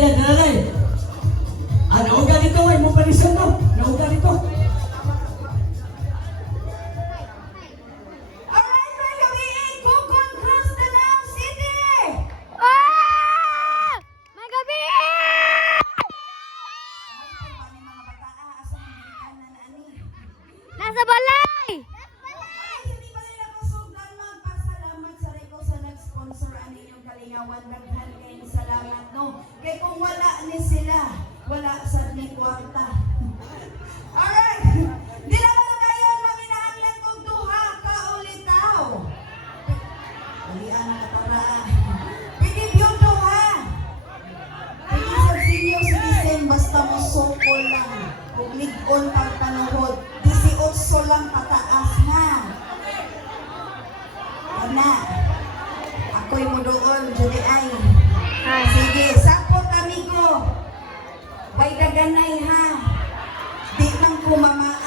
Dalan, dalan. Nauga dito, ay mo palisan to. Nauga dito. Alright, mga kabiig, Google Cross Danao City! Ah! Magabi! Nasa balay! Hindi pa nila masugdan magpasalamat sa Rico sa nag-sponsor ang inyong kalingawan. Daghan kayong salamat, no? Kaya kung wala ni sila, wala sa ni kwarta. Alright! Di naman na kayo maminahanglan kong duha ka ulitaw. Ulian na kataraan. Pwede yung duha. Pwede sa senior citizen, basta mo sokol lang. Kung lig-on pang panuhod, 18 lang pataas na. Ana, ako'y mo doon, Judy ay. Sige, sapot amigo. Bay daganay ha. Di lang kumama